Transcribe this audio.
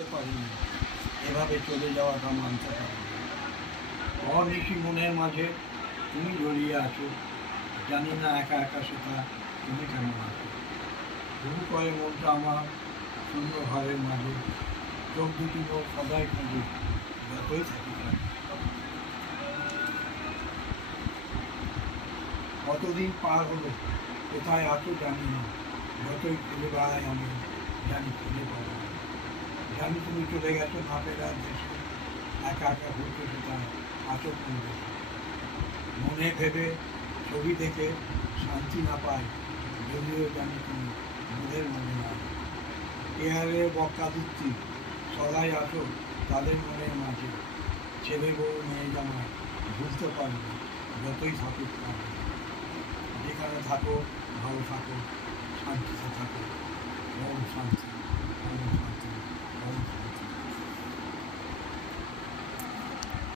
বুঝতে পারিনি এভাবে চলে যাওয়াটা মানতে পারি। অনিশি মনের মাঝে তুমি জড়িয়ে আছো, জানি না একা একা সেটা তুমি কেমন আছো। শুরু করে মনটা আমার শূন্য ঘরের মাঝে, চোখ দুটি মোট সদাই খুঁজে যতই থাকি না। কতদিন পার হলো, কোথায় আছো জানি না, যতই খুঁজে বেড়াই আমি জানি খুঁজে পাবো না। জানি তুমি চলে গেছো না ফেরার দেশে, একা একা ঘুরতে সেটা আছো কোন দেশে। মনে ভেবে ছবি দেখে শান্তি না পাই, যদিও জানি তুমি মনের মনে না। এয়ারে বক্কা দিচ্ছি সদাই আছো তাদের মনের মাঝে, ছেলে বউ মেয়ে জামা ভুলতে পারি যতই থাকুক পারে। যেখানে থাকো ভালো থাকো, শান্তিতে থাকো, ওম শান্তি, ওম শান্তি।